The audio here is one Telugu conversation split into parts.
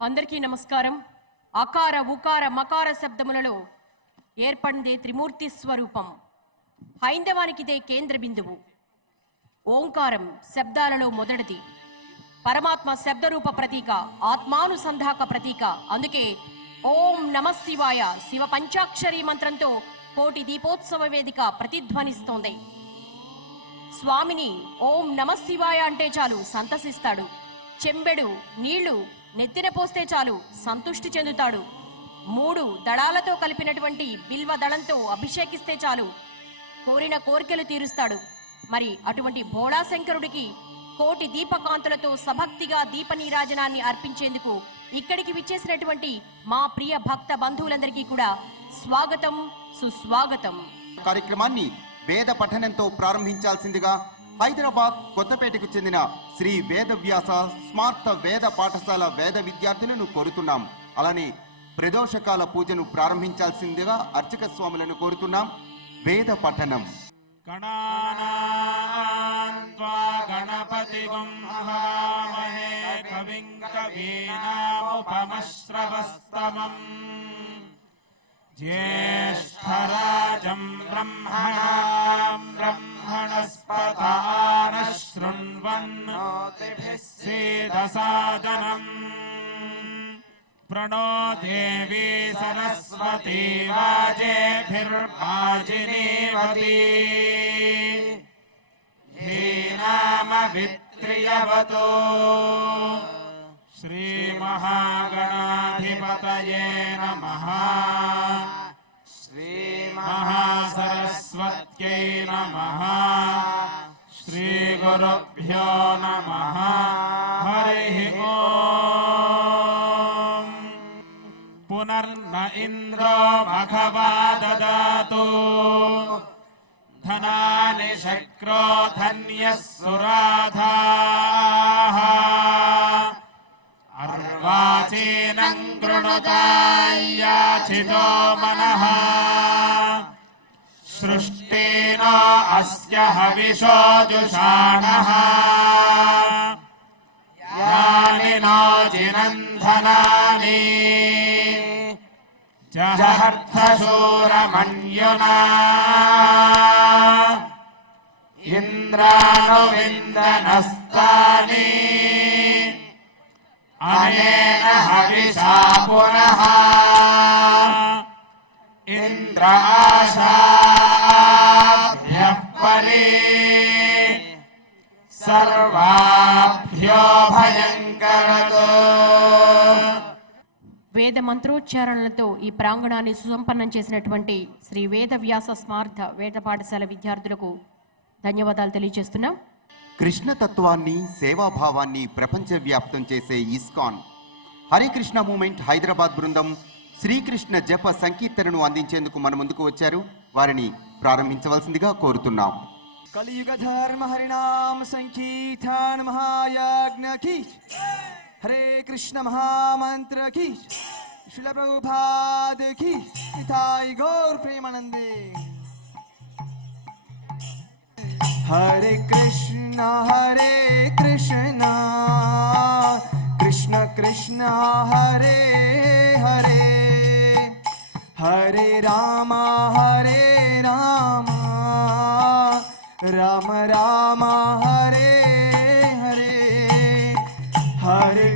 అందరికీ నమస్కారం. అకార ఉకార మకార శబ్దములలో ఏర్పడిందే త్రిమూర్తి స్వరూపం. హైందవానికిదే కేంద్ర బిందువు. ఓంకారం శబ్దాలలో మొదటిది. పరమాత్మ శబ్దరూప ప్రతీక, ఆత్మానుసంధాక ప్రతీక. అందుకే ఓం నమః శివాయ శివ పంచాక్షరీ మంత్రంతో కోటి దీపోత్సవ వేదిక ప్రతిధ్వనిస్తోంది. స్వామిని ఓం నమః శివాయ అంటే చాలు సంతసిస్తాడు. చెంబెడు నీళ్లు నెత్తిన పోస్తే చాలు సంతుష్టి చెందుతాడు. 3 దళాలతో కలిపినటువంటి బిల్వ దళంతో అభిషేకిస్తే చాలు కోరిన కోరికలు తీరుస్తాడు. మరి అటువంటి భోళాశంకరుడికి కోటి దీపకాంతులతో సభక్తిగా దీప నీరాజనాన్ని అర్పించేందుకు ఇక్కడికి విచ్చేసినటువంటి మా ప్రియ భక్త బంధువులందరికీ కూడా స్వాగతం, సుస్వాగతం. కార్యక్రమాన్ని వేద పఠనంతో ప్రారంభించాల్సిందిగా హైదరాబాద్ కొత్తపేటకు చెందిన శ్రీ వేదవ్యాస స్మార్త వేద పాఠశాల వేద విద్యార్థులను కోరుతున్నాం. అలానే ప్రదోషకాల పూజను ప్రారంభించాల్సిందిగా అర్చక స్వాములను కోరుతున్నాం. వేద పఠనం. గణపతిగం మహామహే కవిం కవీనాముపమశ్రవస్తమం జ్యేష్ఠరాజం బ్రహ్మణాం బ్రహ్మణస్పతాన శృణ్వన్నోతిభిः సేదసాదనం ప్రణో దేవీ సరస్వతీ వాజేభిర్వాజినీవతి హీనామవిత్రియవతో శ్రీమహాగణాధిపతయే నమః. శ్రీమహాసరస్వత్యై నమః. శ్రీగురుభ్యో నమః. హరి ఓం. పునర్న ఇంద్రో మఘవా దదాతు ధనాని శక్రో ధన్యః సురాధాః అర్వాచీనం గృణుతాయాచితో మనః సృష్టినో అస్య హవిషో జుషాణః యాని నో జినంధనాని జహర్థశూరమన్యునా ఇంద్రానువిందనస్తాని అనేన హవిషా పునః ఇంద్ర ఆశాభ్యః పరే సర్వాభ్యో భయంకరతో. వేద మంత్రోచ్చారణలతో ఈ ప్రాంగణాన్ని సుసంపన్నం చేసినటువంటి శ్రీ వేద వ్యాస స్మార్త వేద పాఠశాల విద్యార్థులకు ధన్యవాదాలు తెలియజేస్తున్నాం. కృష్ణ తత్వాన్ని సేవాభావాన్ని ప్రపంచవ్యాప్తం చేసే ఇస్కాన్ హరే కృష్ణ మూమెంట్ హైదరాబాద్ బృందం శ్రీకృష్ణ జప సంకీర్తనను అందించేందుకు మన ముందుకు వచ్చారు. వారిని ప్రారంభించవలసిందిగా కోరుతున్నాం. కలియుగ ధర్మ హరినామ సంకీర్తన మహాయజ్ఞ కీ హరే కృష్ణ మహామంత్ర కీ శిల ప్రభుపాద కీ నితాయి గౌర్ ప్రేమానందే. హరే కృష్ణ కృష్ణ కృష్ణ హరే హరే హరే రామ రామ రామ హరే హరే హరే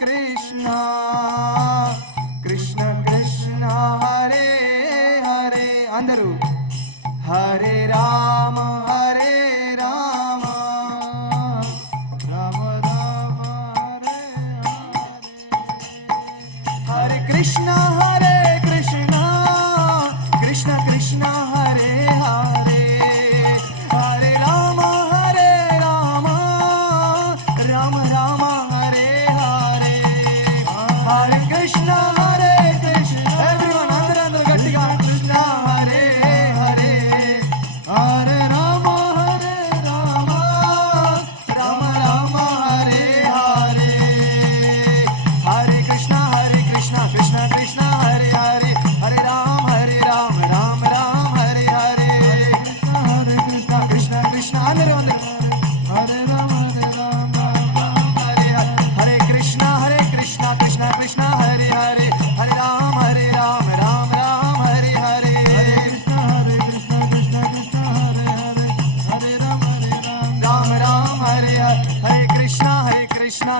కృష్ణ కృష్ణ కృష్ణ హరే హరే. అందరూ హరే రామ రామ రామ హరే హరే. హరే కృష్ణ కృష్ణ కృష్ణ హరే హరే హరే రామ రామ రామ హరే హరే హరే కృష్ణ ఎవ్రీవన్ అందరూ గట్టిగా కృష్ణ హరే హరే హరే రామ రామ రామ హరే హరే హరే కృష్ణ కృష్ణ కృష్ణ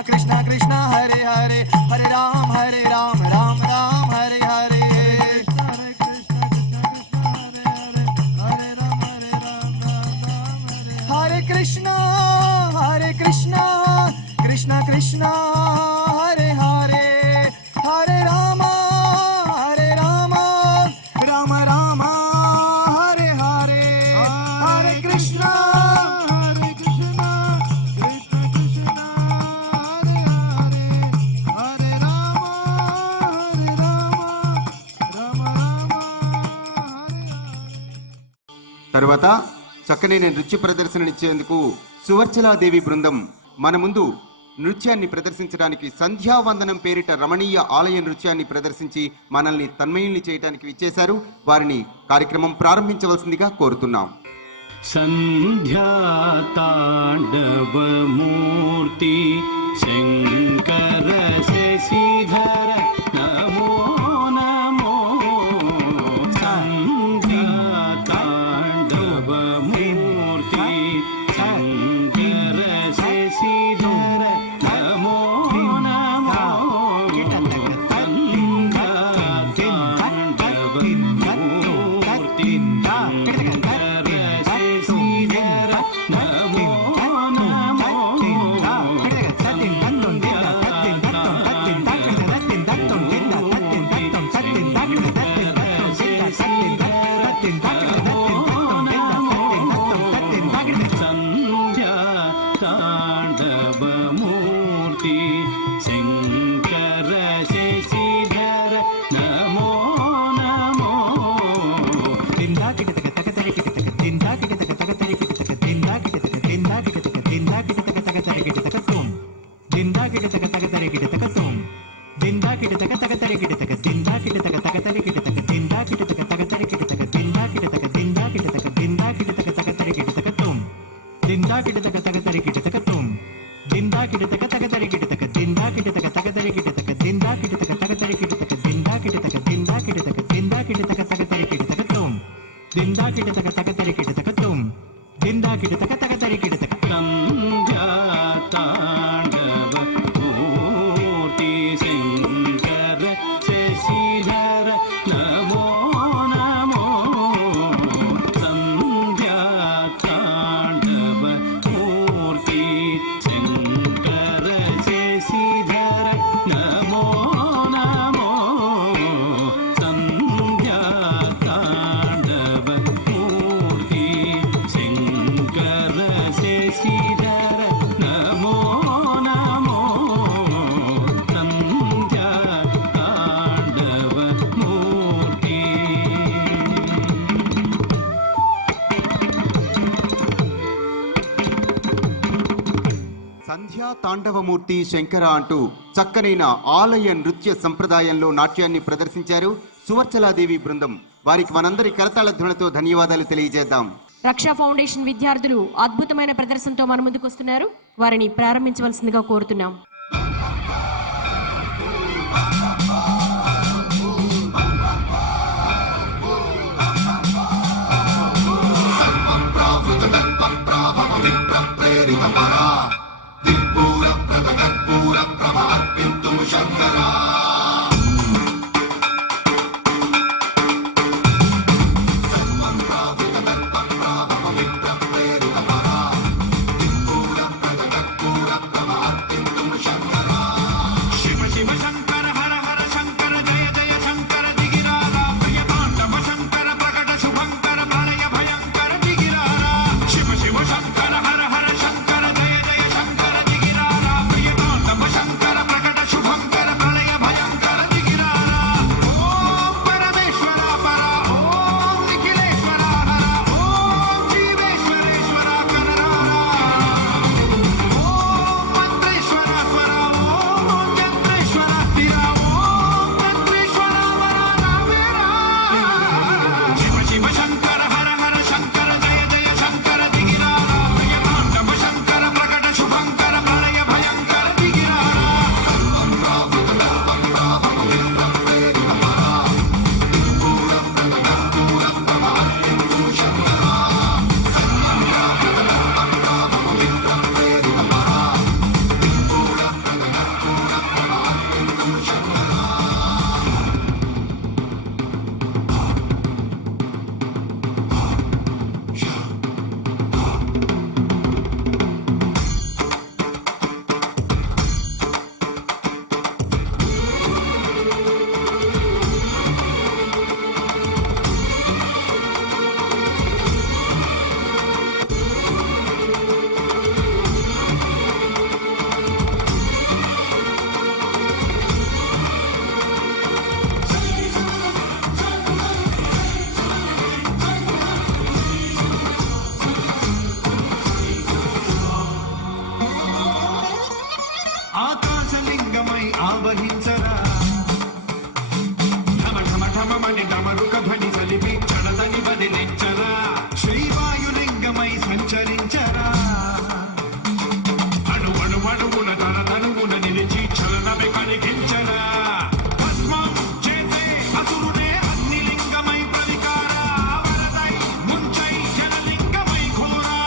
कृष्ण कृष्ण हरे हरे हरे राम राम राम हरे हरे हरे कृष्ण कृष्ण कृष्ण हरे हरे हरे राम राम राम हरे हरे हरे कृष्ण कृष्ण कृष्ण हरे हरे हरे राम राम हरे తర్వాత చక్కని నృత్య ప్రదర్శననిచ్చేందుకు సువర్చలాదేవి బృందం మన ముందు నృత్యాన్ని ప్రదర్శించడానికి సంధ్యావందనం పేరిట రమణీయ ఆలయ నృత్యాన్ని ప్రదర్శించి మనల్ని తన్మయుల్ని చేయడానికి విచ్చేశారు. వారిని కార్యక్రమం ప్రారంభించవలసిందిగా కోరుతున్నాం. సంధ్యాతాండవమూర్తి శంకర శశిధర నమో నమో సంధ్యాతాండవమూర్తి శంకర శశిధర నమో నమో సంధ్యాతాండవమూర్తి తాండవమూర్తి శంకర శశిధర నమో నమో సంధ్యాతాండవమూర్తి శంకర శశిధర నమో నమో సంధ్యాతాండవమూర్తి శంకర శశిధర నమో నమో సంధ్యాతాండవమూర్తి శంకర శశిధర నమో నమో సంధ్యాతాండవమూర్తి. సంధ్యా తాండవమూర్తి శంకర అంటూ చక్కనైన ఆలయ నృత్య సంప్రదాయంలో నాట్యాన్ని ప్రదర్శించారు సువర్చలాదేవి బృందం. వారికి మనందరి కరతాళ ధ్వనితో ధన్యవాదాలు తెలియజేద్దాం. రక్షా ఫౌండేషన్ విద్యార్థులు అద్భుతమైన ప్రదర్శనతో మన ముందుకు వస్తున్నారు. వారిని ప్రారంభించవలసిందిగా కోరుతున్నాం. శంకర ఆకాశలింగమై ఆవహించరా ఢమ ఢమ ఢమమని డమరుక ధ్వని సలిపి చడదని బదిలించరా శ్రీవాయులింగమై సంచరించరా అణువున తన తనువున నిలిచి చలనమే కనిపించరా భస్మం చేసే అసురుడే అగ్నిలింగమై ప్రవికారా వరదై ముంచై జనలింగమై ఘోరా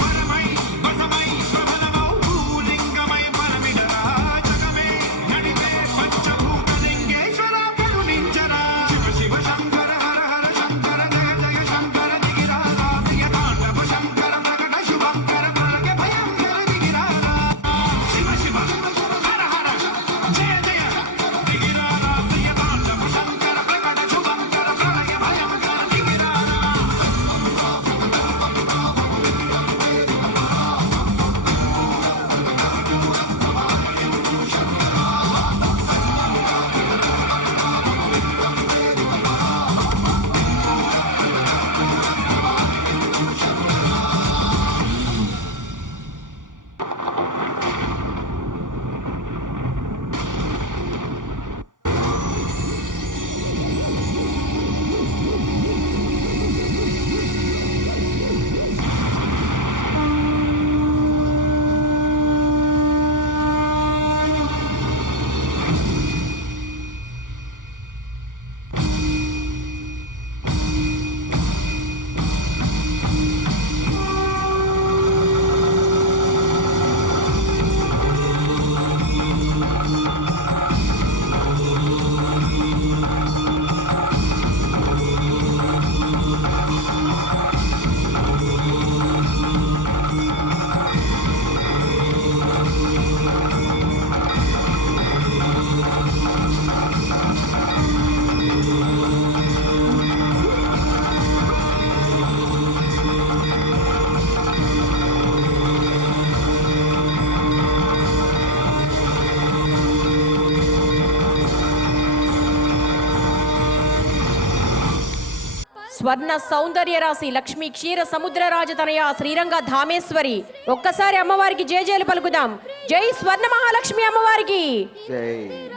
పరమై వసమై ప్రబలమౌ భూలింగమై పరమిడరా జగమే నడిపే పంచభూతలింగేశ్వర కరుణించరా శివ శివ శంకర హర హర శంకర జయ జయ శంకర దిగిరారా ప్రియ తాండవ శంకర ప్రకట శుభంకర భరగ భయంకర దిగిరారా శివ శివ హర హర జయ జయ దిగిరారా ప్రియ తాండవ శంకర ప్రకట శుభంకర భరగ భయంకర దిగిరారా స్వర్ణ సౌందర్య రాశి లక్ష్మీ క్షీర సముద్ర రాజతనయ శ్రీరంగ ధామేశ్వరి. ఒక్కసారి అమ్మవారికి జయజయలు పలుకుదాం. జై స్వర్ణ మహాలక్ష్మి అమ్మవారికి,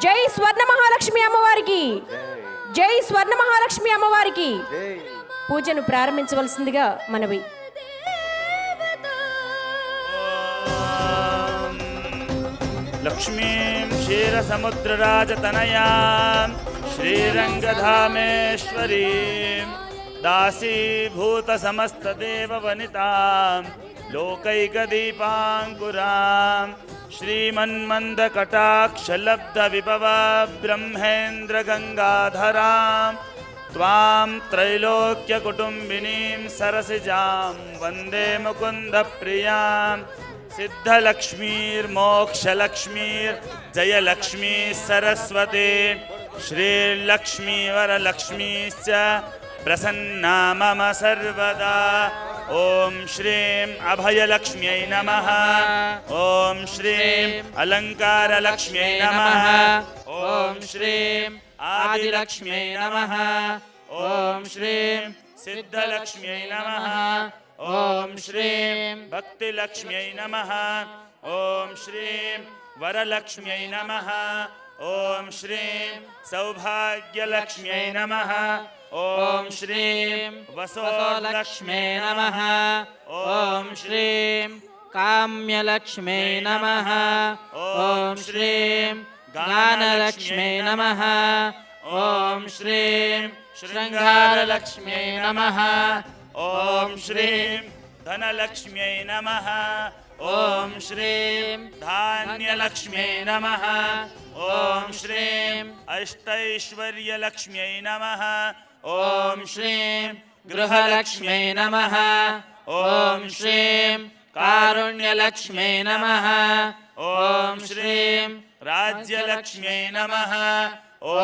జై స్వర్ణ మహాలక్ష్మి అమ్మవారికి, జై స్వర్ణ మహాలక్ష్మి అమ్మవారికి. పూజను ప్రారంభించవలసిందిగా మనవి. లక్ష్మీం క్షీరసముద్రరాజతనయాం శ్రీరంగధామేశ్వరీం दासीभूतसमस्तदेववनितां लोकैकदीपाङ्कुरां श्रीमन्मन्दकटाक्षलब्धविभवब्रह्मेन्द्रगङ्गाधरां त्वां त्रैलोक्यकुटुम्बिनीं सरसिजां वन्दे मुकुन्दप्रियां सिद्धलक्ष्मीर्मोक्षलक्ष्मीर्जयलक्ष्मी सरस्वती श्रीलक्ष्मीवरलक्ष्मीश्च प्रसन्ना मम सर्वदा. ॐ श्रीं अभयलक्ष्म्यै नमः. ॐ श्रीं अलङ्कारलक्ष्म्यै नमः. ॐ श्रीं आदिलक्ष्म्यै नमः. ॐ श्रीं सिद्धलक्ष्म्यै नमः. ॐ श्रीं भक्तिलक्ष्म्यै नमः. ॐ श्रीं वरलक्ष्म्यै नमः. ॐ श्रीं सौभाग्यलक्ष्म्यै नमः. ॐ श्रीं वसोलक्ष्म्यै नमः. ॐ श्रीं काम्यलक्ष्म्यै नमः. ॐ श्रीं गानलक्ष्म्यै नमः. ॐ श्रीं शृङ्गारलक्ष्म्यै नमः. ॐ श्रीं धनलक्ष्म्यै नमः. ॐ श्रीं धान्यलक्ष्म्यै नमः. ॐ श्रीं अष्टैश्वर्यलक्ष्म्यै नमः. ॐ श्रीं गृहलक्ष्म्यै नमः. ॐ श्रीं कारुण्यलक्ष्म्यै नमः. ॐ श्रीं राज्यलक्ष्म्यै नमः. ॐ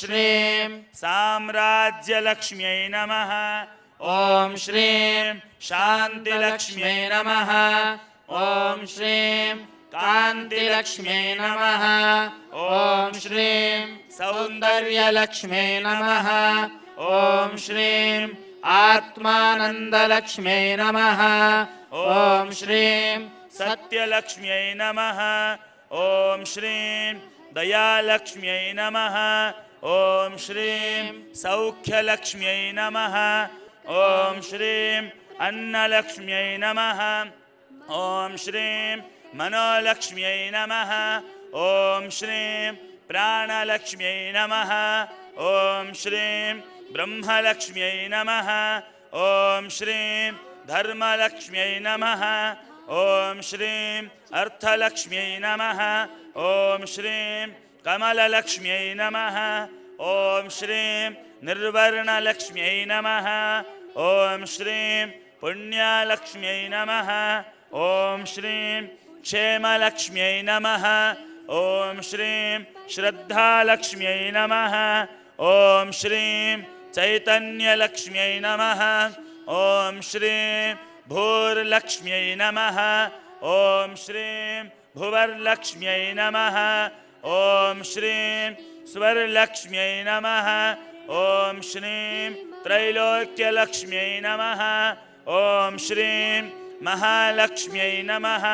श्रीं साम्राज्यलक्ष्म्यै नमः. ॐ श्रीं शान्तिलक्ष्म्यै नमः. ॐ श्रीं कान्तिलक्ष्म्यै नमः. ॐ श्रीं सौन्दर्यलक्ष्म्यै नमः. ॐ श्रीं आत्मानन्दलक्ष्म्यै नमः. ॐ श्रीं सत्यलक्ष्म्यै नमः। ॐ श्रीं दयालक्ष्म्यै नमः। ॐ श्रीं सौख्यलक्ष्म्यै नमः। ॐ श्रीं अन्नलक्ष्म्यै नमः। ॐ श्रीं मनोलक्ष्म्यै नमः। ॐ श्रीं प्राणलक्ष्म्यै नमः। ॐ श्रीं ब्रह्मलक्ष्म्यै नमः। ॐ श्रीं धर्मलक्ष्म्यै नमः। ॐ श्रीं अर्थलक्ष्म्यै नमः। ॐ श्रीं कमललक्ष्म्यै नमः। ॐ श्रीं निर्वर्णलक्ष्म्यै नमः। ॐ श्रीं पुण्यालक्ष्म्यै नमः। ॐ श्रीं क्षेमलक्ष्म्यै नमः। ॐ श्रीं श्रद्धालक्ष्म्यै नमः। ॐ श्रीं चैतन्यलक्ष्म्यै नमः। ॐ श्रीं भूर्लक्ष्म्यै नमः। ॐ श्रीं भुवर्लक्ष्म्यै नमः। ॐ श्रीं स्वरलक्ष्म्यै नमः। ॐ श्रीं त्रैलोक्यलक्ष्म्यै नमः। ॐ श्रीं महालक्ष्म्यै नमः।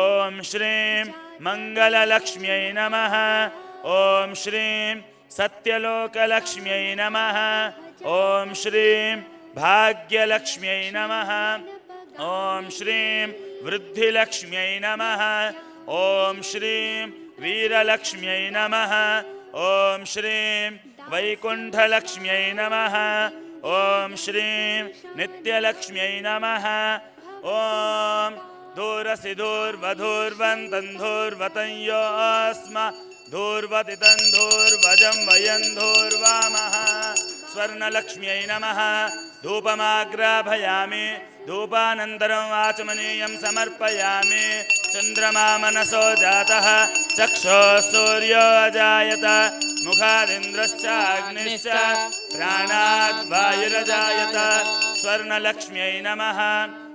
ॐ श्रीं मङ्गललक्ष्म्यै नमः। ॐ श्रीं सत्यलोकलक्ष्म्यै नमः। ॐ श्रीं भाग्यलक्ष्म्यै नमः। ॐ श्रीं वृद्धिलक्ष्म्यै नमः। ॐ श्रीं वीरलक्ष्म्यै नमः। ॐ श्रीं वैकुण्ठलक्ष्म्यै नमः। ॐ श्रीं नित्यलक्ष्म्यै नमः। ॐ दूरसि दूर्वधूर्वन्तन्धूर्वतं योऽस्म धूर्वतितं धूर्वजं वयं धूर्वामः। स्वर्णलक्ष्म्यै नमः। धूपमाग्राभयामि। धूपानन्तरम् आचमनीयं समर्पयामि। चन्द्रमा मनसो जातः चक्षुः सूर्यो अजायत मुखादिन्द्रश्च अग्निश्च प्राणाद् वायुरजायत। स्वर्णलक्ष्म्यै नमः।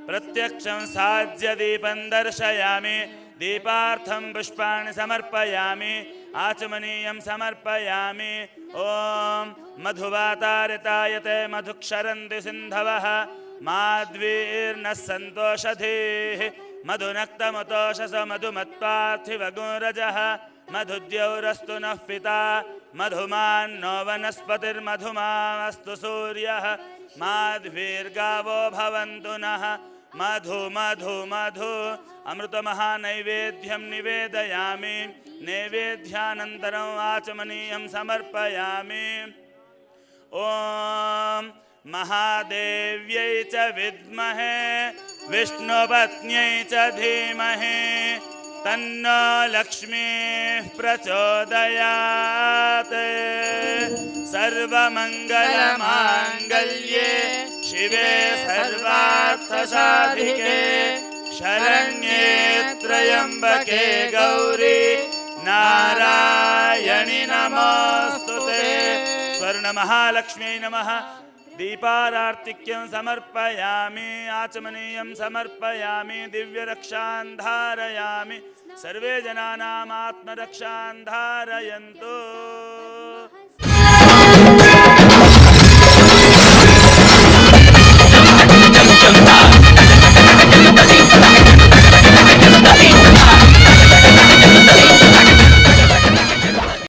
प्रत्यक्षं साज्य दीपं दर्शयामि। दीपार्थं पुष्पाणि समर्पयामि। आचमनीयं समर्पयामि। ॐ मधुवातारितायते मधुक्षरन्ति सिन्धवः माध्वीर्नः सन्तोषधीः। मधुनक्तमुतोषस मधुमत्पार्थिवगुरजः मधुद्यौरस्तु नः पिता। मधुमान्नो वनस्पतिर्मधुमास्तु सूर्यः। माध्वीर्गावो भवन्तु नः। मधु मधु मधु अमृतमहानैवेद्यं निवेदयामि। नैवेद्यानन्तरम् आचमनीयं समर्पयामि। ॐ महादेव्यै च विद्महे विष्णुपत्न्यै च धीमहि तन्नो लक्ष्मीः प्रचोदयात्। सर्वमङ्गलमाङ्गल्ये शिवे सर्वार्थसाधिके शरण्ये त्र्यम्बके गौरी नारायणि नमोऽस्तुते। स्वर्णमहालक्ष्म्यै नमः। दीपारार्तिक्यं समर्पयामि। आचमनीयं समर्पयामि। दिव्यरक्षां धारयामि। सर्वे जनानाम् आत्मरक्षां धारयन्तु।